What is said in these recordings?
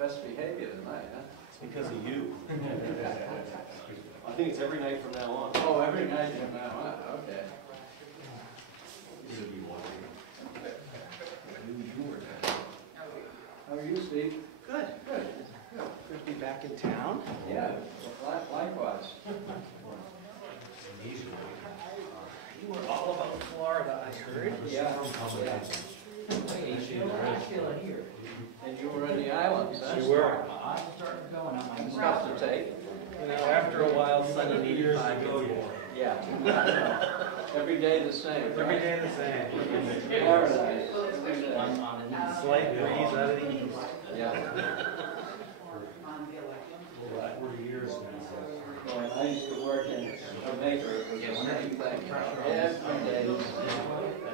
best behavior tonight, huh? It's because of you. I think it's every night from now on. Oh, every night from now on, okay. How are you, Steve? Good. Good. Good to be back in town. Yeah, likewise. You were all about Florida, I heard. Yeah. Here. And you were in the islands, huh? You were. I'm starting to go on my Stuff to take. You know, after a while, Sunny needed 5 years. Yeah. Every day the same. Every day the same. Paradise. on the Slight breeze out of the east. Yeah. Well, I used to work in Jamaica, it was the same thing. Every day,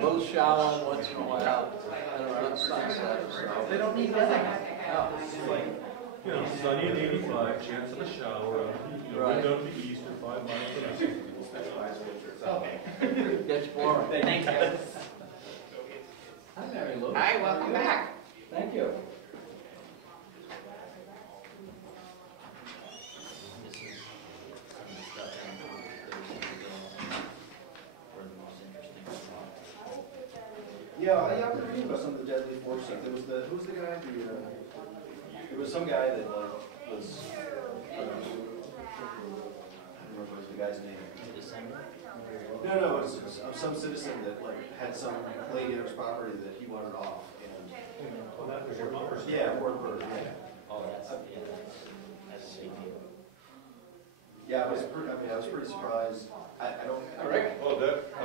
we'll shower once in a while, and around sunset, so. They don't need that. Oh, It's like, you know, sunny and 85, chance of a shower, you know, Right. go to the east and 5 miles to the east. Gets boring. Thank you. Hi, Mary Lou. Hi, welcome back. Thank you. This is some of the stuff that were the most interesting stuff. Yeah, I've been reading about some of the deadly force stuff. There was who's the guy? There was some guy that like was, I don't remember what the guy's name. December? No, it was some citizen that like had some lady on his property that he wanted off. And Well, that was your mother's. yeah, word for it. Yeah. Oh, that's a big deal. Yeah, I was pretty surprised. I don't. All right. Oh, that, I'm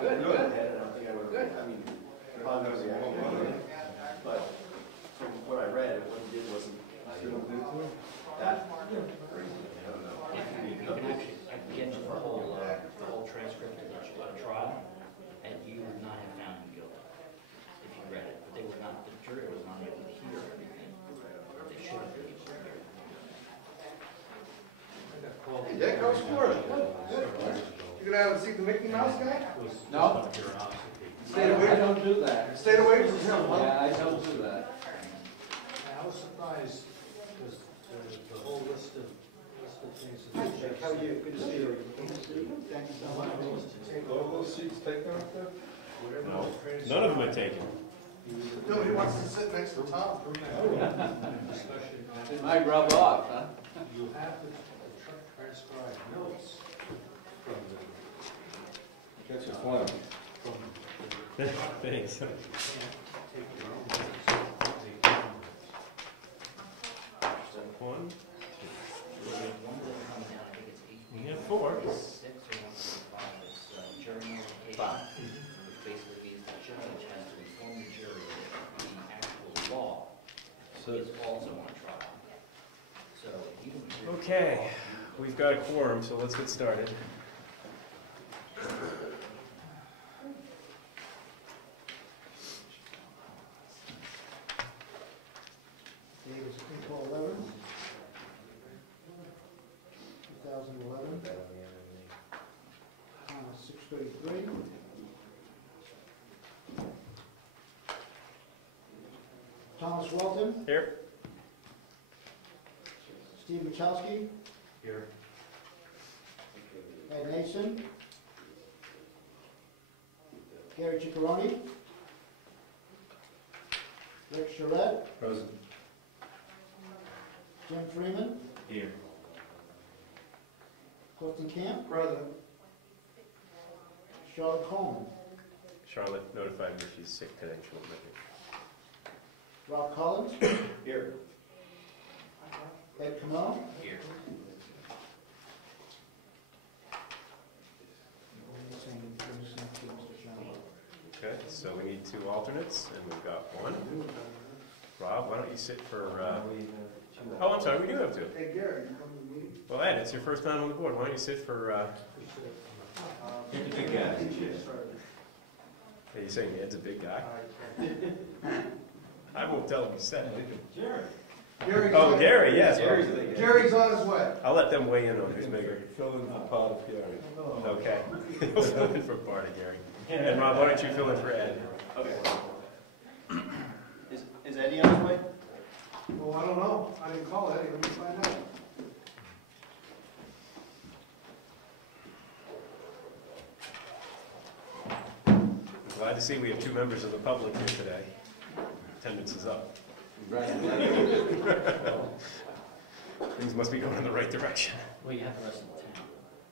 Good, good. good. I don't think I would. Good. I mean, probably never reacted. But from what I read, what he did wasn't that crazy. I don't know. You can actually, I can get you the whole transcript of the trial, and you would not have found him guilty if you read it. But they were not, the jury was not able to hear everything. They should have been able to hear. Hey, Dick, how's Florida? You gonna have a see the Mickey Mouse guy? No, Stay away I from, don't do that. stay away from him, huh? Yeah, I don't do that. I was surprised because the whole list of things. Hi, Jack. How are you? Good to see you. Thank you so much. all those seats taken out there? No, None of them are taken. Nobody wants to sit next to Tom. It might rub off, huh? You have to transcribe notes from Catch a fly. take Thanks. your own notes. One, One that comes down, I think it's 8. we have 4. 6 or 1.5 is jury notification, which basically means the judge has to inform the jury that the actual law is also on trial. So you can. Okay, we've got a quorum, so let's get started. Date is April 11th, 2011. 6:33. Thomas Welton, Here. Steve Michalski, Here. Ed Nason, Gary Ciccarone, Rick Charette, Present. Jim Freeman, Here. Clifton Camp, President. Charlotte Coleman, Charlotte notified me she's sick today. She won't make it. Rob Collins, Here. Ed Comeau, Here. Okay, so we need 2 alternates, and we've got 1. Rob, why don't you sit for, oh, I'm sorry, we do have 2. Hey, Gary, you come to the meeting? Well, Ed, it's your first time on the board. Why don't you sit for, He's a big guy. are you saying Ed's a big guy? I won't tell him you said it. Gary's Oh, on- Gary, yes. Gary's the guy. Gary's on his way. I'll let them weigh in on who's bigger. Fill in for part of Gary. Okay. He'll fill in for part of Gary. And Rob, why don't you fill in for Ed? Okay. Is Eddie on his way? Well, I don't know. I didn't call Eddie. Let me find out. Glad to see we have 2 members of the public here today. Attendance is up. Things must be going in the right direction. Well, you have the rest of the town.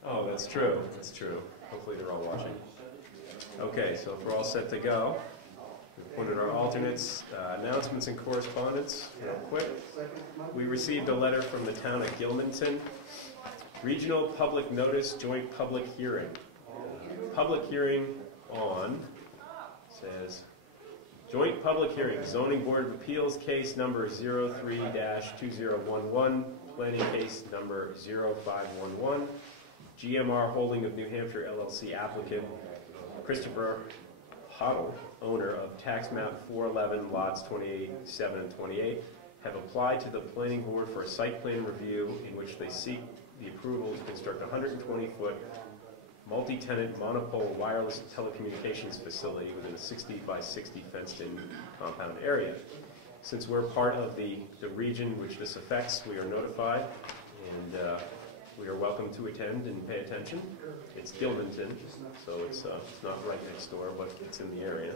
Oh, that's true. That's true. Hopefully they're all watching. Okay, so if we're all set to go, we've put in our alternates, announcements and correspondence, real quick. We received a letter from the town of Gilmanton. Regional Public Notice Joint Public Hearing. Public hearing on, says, Joint Public Hearing, Zoning Board of Appeals Case Number 03-2011, Planning Case Number 0511, GMR Holding of New Hampshire LLC applicant, Christopher Hoddle, owner of Tax Map 411, lots 28, 7, and 28, have applied to the Planning Board for a site plan review in which they seek the approval to construct a 120-foot multi-tenant monopole wireless telecommunications facility within a 60 by 60 fenced-in compound area. Since we're part of the region which this affects, we are notified, and we are welcome to attend and pay attention. It's Gilmanton, so it's not right next door, but it's in the area.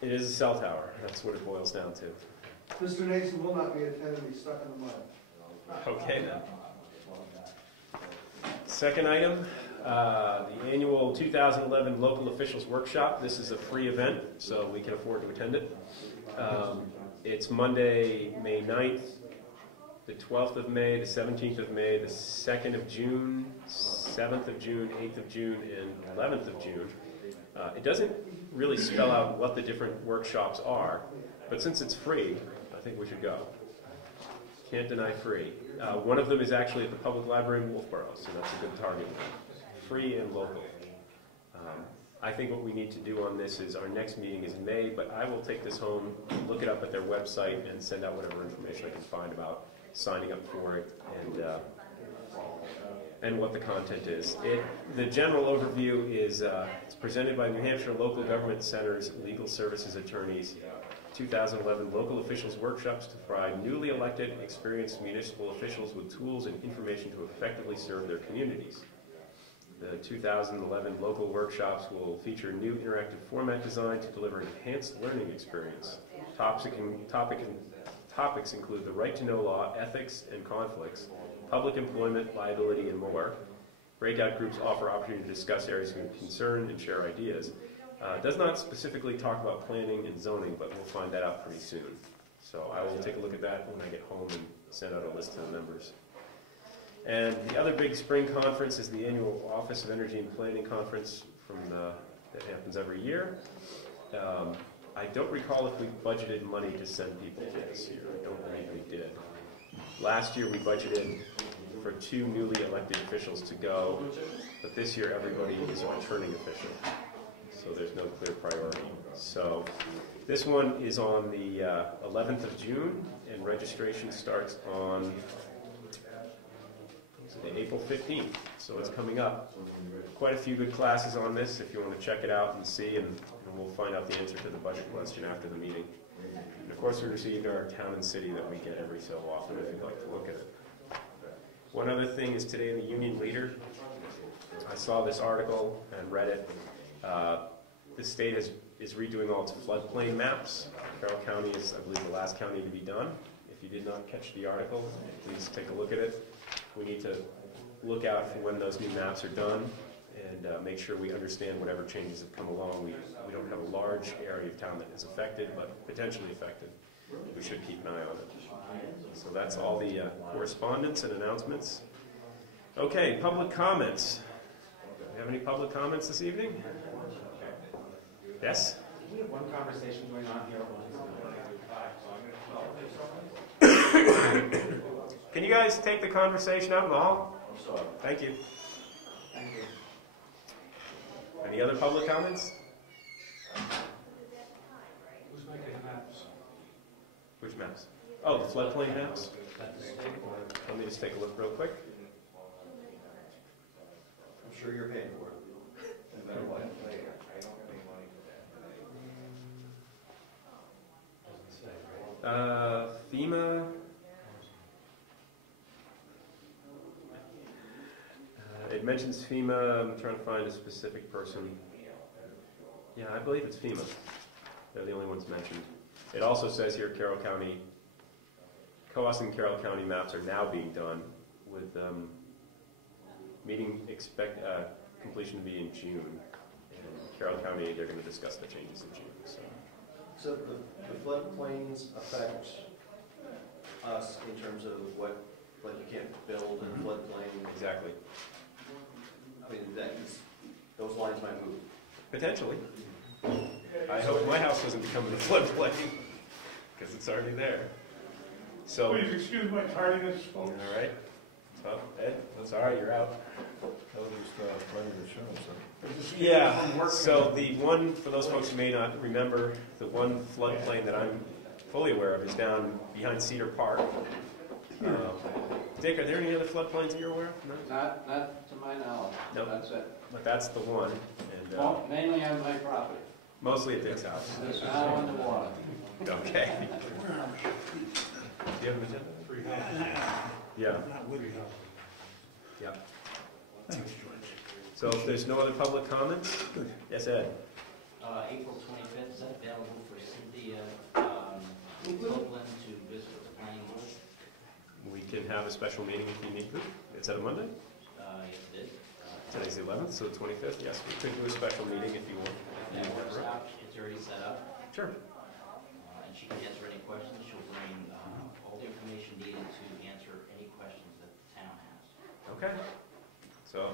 It is a cell tower. That's what it boils down to. Mr. Nason will not be attending. He's stuck in the mud. Okay, then. Second item, the annual 2011 Local Officials Workshop. This is a free event, so we can afford to attend it. It's Monday, May 9th, the 12th of May, the 17th of May, the 2nd of June, 7th of June, 8th of June, and 11th of June. It doesn't really spell out what the different workshops are, but since it's free, I think we should go. Can't deny free. One of them is actually at the Public Library in Wolfboro, so that's a good target. Free and local. I think what we need to do on this is our next meeting is in May, but I will take this home, look it up at their website, and send out whatever information I can find about signing up for it and what the content is. The general overview is it's presented by New Hampshire Local Government Center's Legal Services Attorneys 2011 Local Officials Workshops to provide newly elected, experienced municipal officials with tools and information to effectively serve their communities. The 2011 local workshops will feature new interactive format design to deliver an enhanced learning experience. Topics include the right to know law, ethics and conflicts, public employment, liability, and more. Breakout groups offer opportunity to discuss areas of concern and share ideas. It does not specifically talk about planning and zoning, but we'll find that out pretty soon. So I will take a look at that when I get home and send out a list to the members. And the other big spring conference is the annual Office of Energy and Planning Conference that happens every year. I don't recall if we budgeted money to send people this year. I don't believe we did. Last year we budgeted for 2 newly elected officials to go, but this year everybody is a returning official. So there's no clear priority. So this one is on the 11th of June, and registration starts on April 15th. So it's coming up. Quite a few good classes on this if you want to check it out and see, and we'll find out the answer to the budget question after the meeting. And of course we received our town and city that we get every so often if you'd like to look at it. One other thing is today in the Union Leader, I saw this article and read it. The state is redoing all its floodplain maps. Carroll County is, I believe, the last county to be done. If you did not catch the article, please take a look at it. We need to look out for when those new maps are done and make sure we understand whatever changes have come along. We don't have a large area of town that is affected, but potentially affected. We should keep an eye on it. So that's all the correspondence and announcements. Okay, public comments. Do we have any public comments this evening? Yes? We have one conversation going on here. Can you guys take the conversation out in the hall? Thank you. Thank you. Any other public comments? Who's making the maps? Which maps? Oh, the floodplain maps? At the state or? Let me just take a look real quick. I'm sure you're paying for it. No matter what. Doesn't say, right? It mentions FEMA. I'm trying to find a specific person. Yeah, I believe it's FEMA. They're the only ones mentioned. It also says here Carroll County, Coas and Carroll County maps are now being done with completion to be in June. And Carroll County, they're going to discuss the changes in June. So the floodplains affect us in terms of what, like you can't build in a floodplain. Exactly. I mean, those lines might move. Potentially. I hope my house doesn't become a floodplain because it's already there. So. Please excuse my tardiness, folks. All right. Well, Ed, that's all right. You're out. Yeah. So the one, for those folks who may not remember, the one floodplain that I'm fully aware of is down behind Cedar Park. Dick, are there any other floodplains that you're aware of? No? Not to my knowledge. Nope. That's it. But that's the one. And Mainly on my property. mostly at Dick's house. It's not on the water. Okay. Do you have an agenda? Yeah. Not with the house. Yeah. Thanks, George. So if there's no other public comments? Yes, Ed? April 25th, is that available for Cynthia Copeland to visit with the planning board? We can have a special meeting if you need to. Is that a Monday? Yes, it is. Today's the 11th, so the 25th. Yes, we could do a special meeting if you want. If that works out, it's already set up. Sure. And she can answer any questions. She'll bring all the information needed to answer any questions that the town has. Okay. So,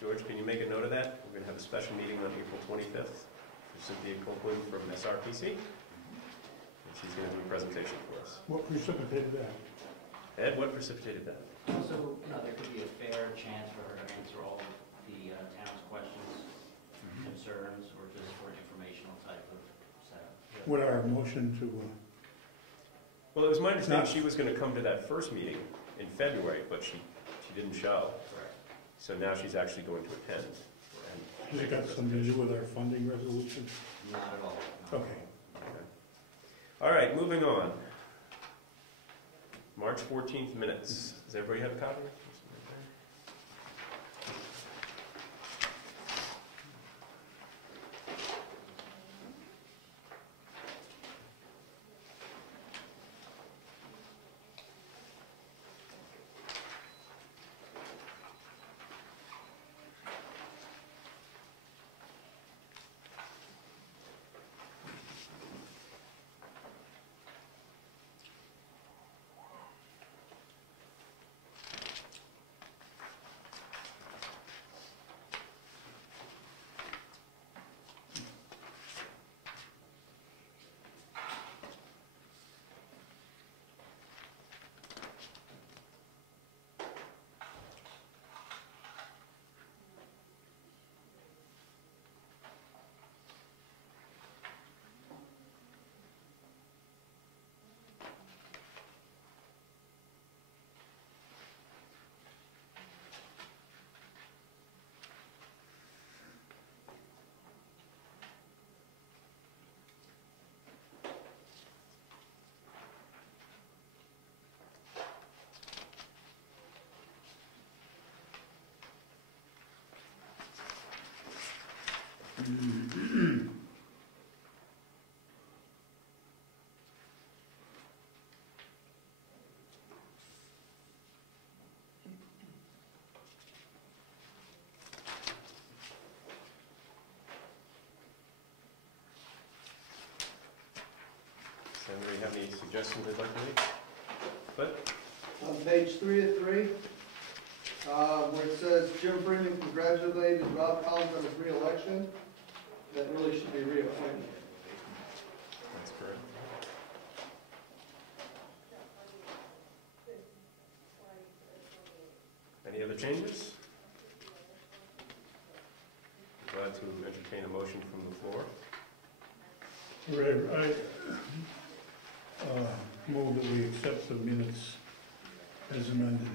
George, can you make a note of that? We're going to have a special meeting on April 25th for Cynthia Copeland from SRPC. And she's going to do a presentation for us. What precipitated that? Ed, what precipitated that? So, there could be a fair chance for her to answer all of the town's questions, concerns, or just for informational type of setup. What our motion to, Well, it was my understanding she was going to come to that first meeting in February, but she didn't show. Correct. So now she's actually going to attend. has it got something to do with our funding resolution? Not at all. No. Okay. All right, moving on. March 14th minutes. Does everybody have a copy? Does anybody have any suggestions they'd like to make? But On page 3 of 3, where it says Jim Freeman congratulated Rob Collins on his re-election, that really should be reappointed. that's correct. Any other changes? Glad to entertain a motion from the floor. I move that we accept the minutes as amended.